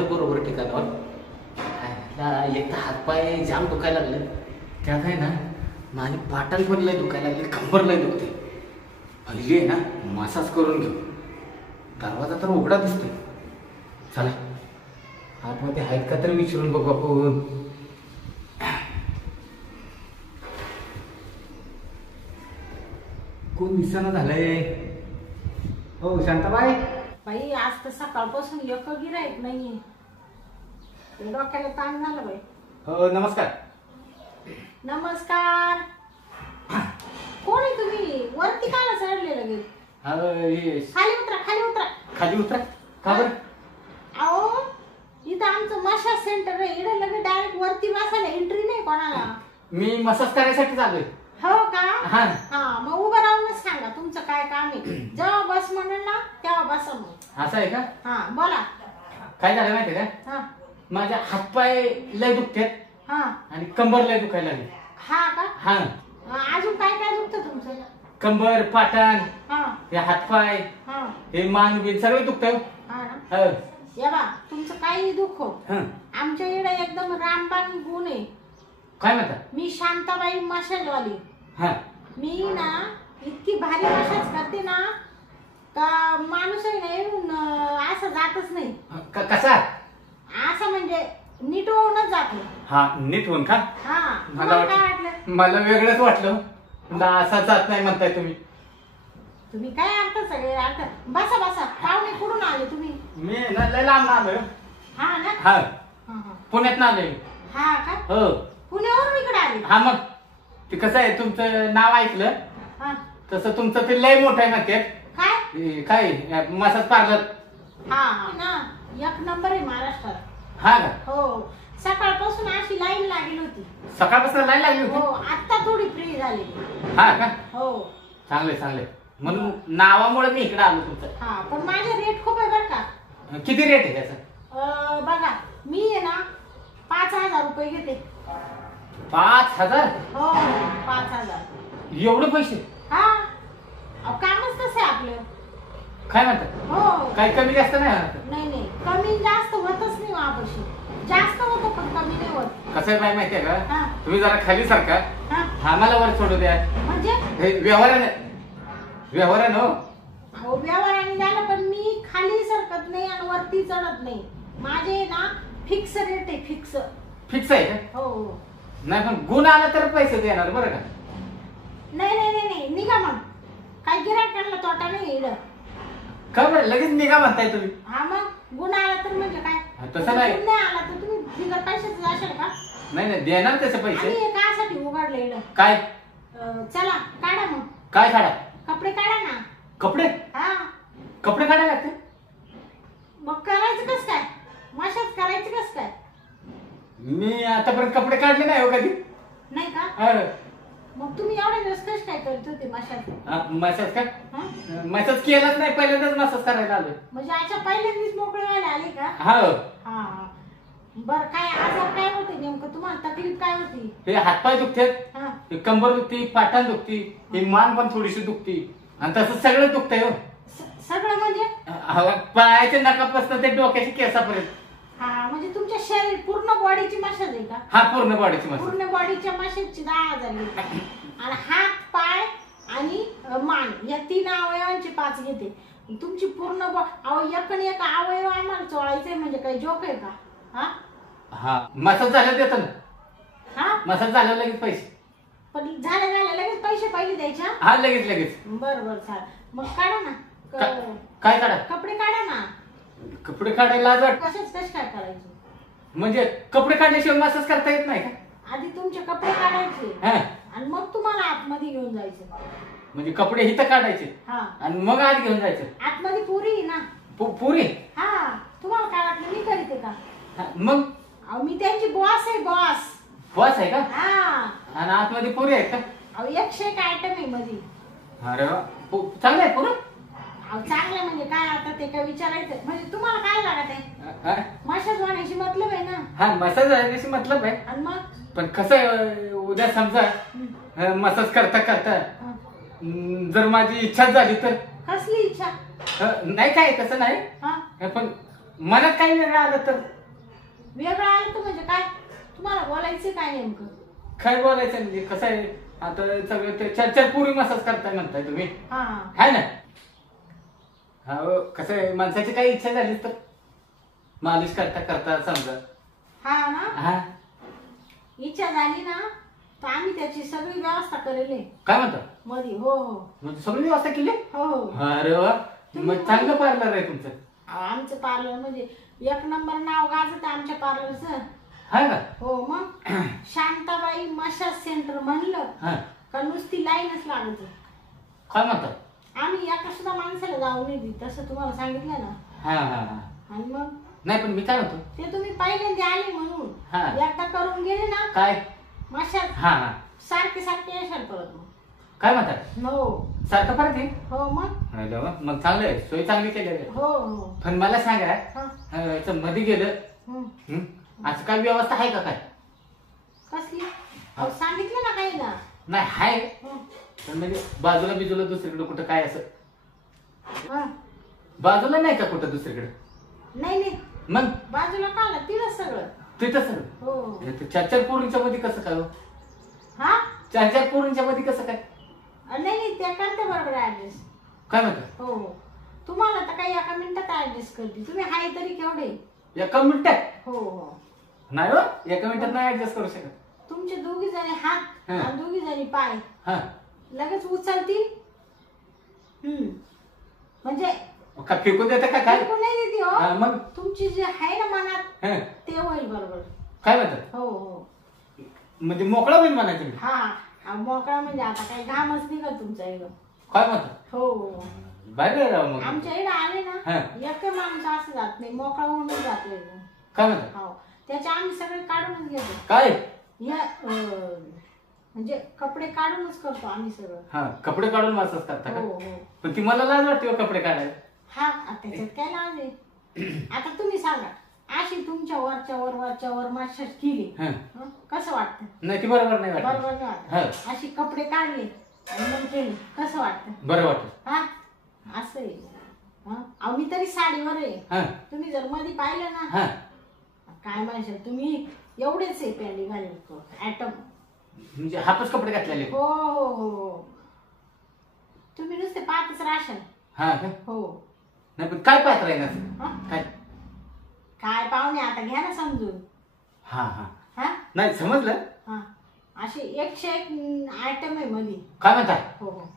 आलोय बरोबर ठिकाणावर. एक तर हातपाय जाम दुखायला लागले, त्यात आहे ना माझी पाटण पण लय दुखायला लागली, कंबर लय दुखते. पहिली आहे ना मसाज करून घेऊ. दरवाजा तर उघडा दिसतोय. चला आतमध्ये आहेत का तर विचारून बघू आपण. कोण दिसेना झालंय. हो शांताबाई. बाई आज तर सकाळपासून एक गिऱ्हाईक नाहीये, डोक्याला ताण झालं बाई. हो नमस्कार. नमस्कार. कोण आहे तुम्ही? वरती काला चढले लगेच? खाली उतरा, खाली उतरा. खाली उतरा का बरं? अहो इथं आमचं मसाज सेंटर आहे, इकडे लगेच डायरेक्ट वरती बसायला एंट्री नाही कोणाला. मी मसाज करायसाठी चाललोय. हो का? हा मग उभं राहूनच सांगा तुमचं काय काम आहे. जेव्हा बस म्हणेल ना तेव्हा बसा मग. असं आहे का? हा बोला. काय झालं माहितीये का? हा माझ्या हातपाय लय दुखतात हा आणि कंबर लय दुखायला लागली. हा का? हा अजून काय काय दुखतं तुमचं? कंबर, पाटण, हा हे हातपाय, हा हे मान बिन सगळे दुखत. हा ना. या बा तुमचं काही दुःख हो, आमच्या इकडे एकदम रामबाण गुण आहे. काय म्हणता? मी शांताबाई मशालवाली. हा मी ना इतकी भारी मशाज करते ना का माणूस आहे ना येऊन असं जातच नाही. कसा? असं म्हणजे नीट होऊनच जातो. हा नीट होऊन का? हा मला काय वाटलं? मला वेगळंच वाटलं. असा जात नाही म्हणताय तुम्ही. तुम्ही काय अर्थ सगळे अर्थ. बसा बसा. पाहुणे कुठून आले तुम्ही? मी लय लांब आलोय. हा ना. हा हा पुण्यात आलोय. हा का? हो पुण्यावरून इकडे आले? हा मग ते कसं आहे, तुमचं नाव ऐकलं हा तसं तुमचं ते लय मोठं आहे म्हणते. काय काय मसाज पार्लर? हा ना एक नंबर आहे महाराष्ट्रात. हा का? हो सकाळपासून अशी लाईन लागली होती. सकाळपासून लाईन लागली हो होती. आता थोडी फ्री झाली. हा का? हो चांगले चांगले. म्हणून नावामुळे मी इकडे आलो तुमचं. हा पण माझे रेट खूप आहे बरं का. किती रेट आहे त्याचा? बघा मी आहे ना 5,000 रुपये घेते. 5,000? हो 5,000. एवढे पैसे? हा कामच तसं आहे आपलं. काय म्हणतात? हो काही कमी जास्त नाही होणार? नाही नाही कमी जास्त होतच नाही वापरशी. जास्त होतं पण कमी नाही होत. कसं आहे माहितीये का? हा तुम्ही जरा खाली सारखा, हा आम्हाला वर सोडू द्या. म्हणजे व्यवहारानं हो. अहो व्यवहाराने झालं पण मी खाली सरकत नाही आणि वरती चढत नाही. माझे ना फिक्स रेट आहे. फिक्स फिक्स आहे का? हो. नाही पण गुण आला तर पैसे देणार बरं का? नाही नाही नाही नाही निघा मग. काय गिऱ्हाईकाला तोटा नाही इकडं. का बरं लगेच निघा म्हणताय तुम्ही? हा मग गुण आला तर म्हणजे काय? तसं नाही. गुण नाही आला तर तुम्ही बिगर पैशाचं जाशाल का? नाही नाही देणार तसे पैसे. आणि हे कासाठी उघडलं इकडं? काय? चला काढा मग. काय काढा? कपडे काढा ना. कपडे? हा कपडे काढायला लागते? मग करायचं कस काय? मशाज करायचं कस काय? मी आतापर्यंत कपडे काढले नाही हो कधी. नाही का? हा. मग तुम्ही एवढे दिवस कस काय करत होते मशाज? मसाज का? हा? मसाज केलाच नाही, पहिल्यांदाच मसाज करायला आलोय. म्हणजे अशा पहिल्यांदाच मोकळे व्हायला आले का? हा. हा बर काय आजार काय होते नेमकं? तुम्हाला तकलीफ काय होती? हे हातपाय दुखतात, हा हे कंबर दुखती, पाठण दुखती, हे मान पण थोडीशी दुखती आणि तसं सगळं दुखतंय हो. सगळं म्हणजे? पायाच्या नकापासून ते डोक्याच्या केसापर्यंत. हा म्हणजे तुमच्या शरीर पूर्ण बॉडीची मसाज आहे का? हा पूर्ण बॉडीची मसाज. पूर्ण बॉडीच्या मसाजची 10,000 घेते. आणि हात पाय आणि मान या 3 अवयवांची 5 घेते. तुमची पूर्ण एकण एक अवयव आम्हाला चोळायचंय म्हणजे काही जोक आहे का? हा हा मसाज झालं देतो ना. हा मसाज झालं लगेच पैसे. पण झालं लगेच पैसे पहिले द्यायचे? हा लगेच लगेच. बरं चालेल. मग काढा ना. काय काढा? कपडे काढा ना. कपडे काढायला लाज वाटते. कशाच काय करायचं? म्हणजे कपडे काढल्याशिवाय मसाज करता येत नाही का? आधी तुमचे कपडे काढायचे हा आणि मग तुम्हाला आतमध्ये घेऊन जायचं. म्हणजे कपडे इथं काढायचे हा आणि मग आत घेऊन जायचं. आतमध्ये पुरी आहे ना. पुरी? हा तुम्हाला काय वाटलं मी करते का? मग मी त्यांची बॉस आहे. बॉस आहे का? हा आणि आतमध्ये पुरी आहे का? 101 आयटम आहे मध्ये. अरे वा चांगलं आहे पुरं. चांगलं म्हणजे काय आता ते काय विचारायचं? म्हणजे तुम्हाला काय लागत आहे? मसाज होण्याशी मतलब आहे ना. हा मसाज होण्याशी मतलब आहे. आणि मग पण कसं आहे, उद्या समजा मसाज करता करता जर माझी इच्छा झाली तर? कसली इच्छा? नाही काय तसं नाही, पण मनात काही वेगळं आलं तर वेगळं आलं तर म्हणजे काय तुम्हाला बोलायचं काय नेमकं? काय बोलायचं म्हणजे कसं आहे आता सगळं ते चार पुरी मसाज करताय म्हणताय तुम्ही हा है ना? हो कसं आहे माणसाची काही इच्छा झाली तर मालिश करता करता समजा हा ना हा इच्छा झाली ना तर आम्ही त्याची सगळी व्यवस्था करेल आहे. काय म्हणता मध्ये हो हो म्हणजे सगळी व्यवस्था केली हो हो अरे वा मग चांगलं पार्लर आहे तुमचं आमचं पार्लर म्हणजे एक नंबर नाव गाजत आमच्या पार्लरचं. हाय का हो मग शांताबाई मसाज सेंटर म्हणलं हा का नुसती लाईनच लागते. काय म्हणता आम्ही एका सुद्धा माणसाला जाऊ नाही देत तसं तुम्हाला सांगितलं ना. हा हा हा आणि मग नाही पण मी काय म्हणतो ते तुम्ही पहिल्यांदा आले म्हणून हा. एकदा करून गेले ना काय मशाज हा हा सारखे सारखे येशाल परत मग. काय म्हणता हो सारखं परत येईल हो मग अरे वा, मग चांगलं आहे सोय चांगली केली आहे हो हो पण मला सांगा हा. याचं मध्ये गेलं हं. असं काय व्यवस्था आहे का काय कसली अहो, सांगितलं ना काही ना. नाही आहे हं. पण म्हणजे बाजूला बिजूला दुसरीकडे कुठं काय असं हा. बाजूला नाही का कुठं दुसरीकडे नाही नाही मग बाजूला का आला तिला सगळं. तिथं सर हो चार पोरींच्या मध्ये कसं काय हो? हा चार पोरींच्या मध्ये कसं काय नाही नाही त्या करते बरोबर ऍडजस्ट. काय म्हणता हो तुम्हाला तर काही एका मिनिटात ऍडजस्ट करते तुम्ही हाय तरी केवढे. एका मिनिटात हो हो नाही हो एका मिनिटात नाही ऍडजस्ट करू शकत. तुमचे दोघी जणी हात हा. आणि दोघी जणी पाय हा लगेच उचलतील. म्हणजे का फेकून देता का काय फेकून नाही देते हा, हो मग तुमची जे आहे ना मनात हा. ते होईल बरोबर. काय म्हणतात हो हो म्हणजे मोकळा होईल म्हणायचं मी हा मोकळा म्हणजे आता काही घामच निघत तुमचा इकडं. काय म्हणतात हो बाहेर राव मग आमच्या इकडे आले ना हा. एक माणूस असं जात नाही मोकळा होऊनच जातो एकदम. काय म्हणतात हो त्याचे आम्ही सगळे काढूनच घेतो. काय या म्हणजे कपडे काढूनच करतो आम्ही सगळं. हा कपडे काढून मसाज करता का हो हो पण ती मला लाज वाटते हो कपडे काढायला. हा त्याच्यात काय लाज आहे. आता तुम्ही सांगा अशी तुमच्या वरच्या वर मसाज केली हा. हं? कसं वाटतं? नाही ती बरोबर नाही वाटत बरोबर नाही हा. वाटत. अशी कपडे काढले आणि मग केले कसं वाटतं? बरं वाटत हा असं आहे. हं? अहो मी तरी साडीवर आहे. हा तुम्ही जर मध्ये पाहिलं ना हा काय म्हणशाल तुम्ही एवढेच आहे पॅन्टी घालून ऍटम. म्हणजे हापच कपडे घातलेले हो हो हो तुम्ही नुसते पाहतच राहशाल. हा का हो नाही पण काय पात्र आहे ना हं? काय काय पाहुणे आता घ्या ना समजून. हा हा हा नाही समजलं हा असे 101 आयटम आहे मध्ये. काय म्हणता हो हो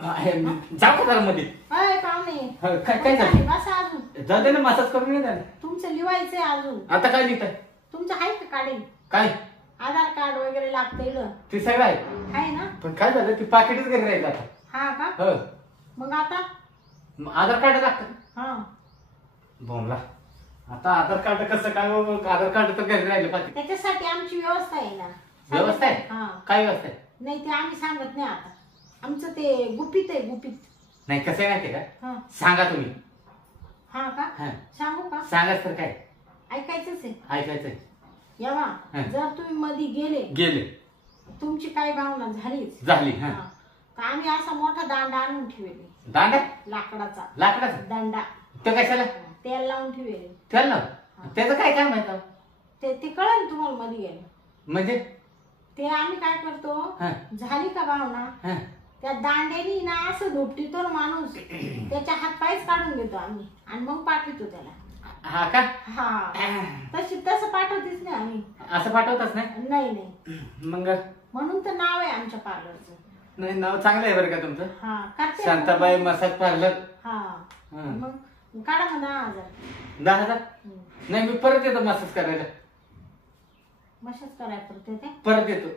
जाऊ का जरा मध्ये अय पाहुणे हा, काय झालं बसा अजून जाऊ दे ना मसाज करून नाही झालं तुमचं लिवायचंय अजून. आता काय लिहिताय तुमचं आहे का काढेल काय आधार कार्ड वगैरे लागतंय ना. ते सगळं आहे आहे ना. पण काय झालं ती पाकिटच घरी राहिलं आता हा का हो मग आता मग आधार कार्ड लागतं हा बोमला आता आधार कार्ड कसं काय हो? आधार कार्ड तर घरी राहिलं पाकिट त्याच्यासाठी आमची व्यवस्था आहे ना. व्यवस्था आहे हा काय व्यवस्था आहे नाही ते आम्ही सांगत नाही आता. आमचं ते गुपित आहे गुपित. नाही कसं आहे माहिती आहे हा का सांगा तुम्ही हा का हा सांगू का सांगाच तर काय ऐकायचंच आहे. ऐकायचंय यावा हा. जर तुम्ही मध्ये गेले गेले तुमची काही भावना झालीच झाली हा हा, तर आम्ही असा मोठा दांडा आणून ठेवले दांडा लाकडाचा लाकडाचं दांडा ते कशाला तेल लावून ठेवले. त्याला त्याचं काय काम आहे ते कळेल तुम्हाला मध्ये गेले. म्हणजे ते आम्ही काय करतो हा झाली का भावना हा त्या दांड्यानी ना असं धोपटीतो ना माणूस त्याच्या हात पायच काढून घेतो आम्ही आणि मग पाठवतो त्याला. हा का हा तसं पाठवतेच नाही आम्ही. असं पाठवतच नाही नाही नाही मग म्हणून तर नाव आहे आमच्या पार्लरचं. नाही नाव चांगलं आहे बरं का तुमचं हा करते शांताबाई मसाज पार्लर हा मग काढा मग 10,000. 10,000 नाही मी परत येतो मसाज करायला मशाच करायला पडते ते. परत येतो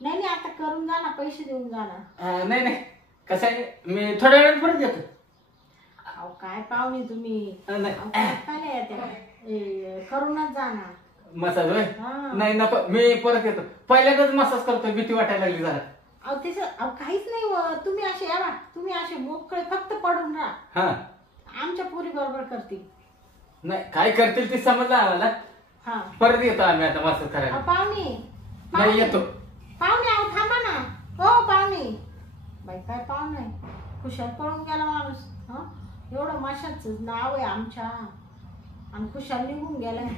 नाही नाही आता करून जा ना पैसे देऊन जा ना. नाही नाही कसं आहे मी थोड्या वेळात परत येतो अहो काय पाहुणे तुम्ही नाही अहो, काय नाही येते करूनच जा ना. मसाज होय हा. नाही नको मी परत येतो पहिल्यांदाच मसाज करतोय भीती वाटायला लागली जरा अहो त्याच अहो काहीच नाही हो. तुम्ही असे यावा तुम्ही असे मोकळे फक्त पडून राहा हा आमच्या पुरी बरोबर करतील. नाही काय करतील ते समजलं आम्हाला हा परत येतो आम्ही आता मसाज करायला अहो, पाहुणे नाही पाहुणे येतो पाहुणे अहो थांबा ना. हो पाहुणे बाई काय पाहुणे खुशाल पळून गेला माणूस. हा एवढं माशाचं नाव आहे आमच्या आणि खुशाल निघून गेलाय.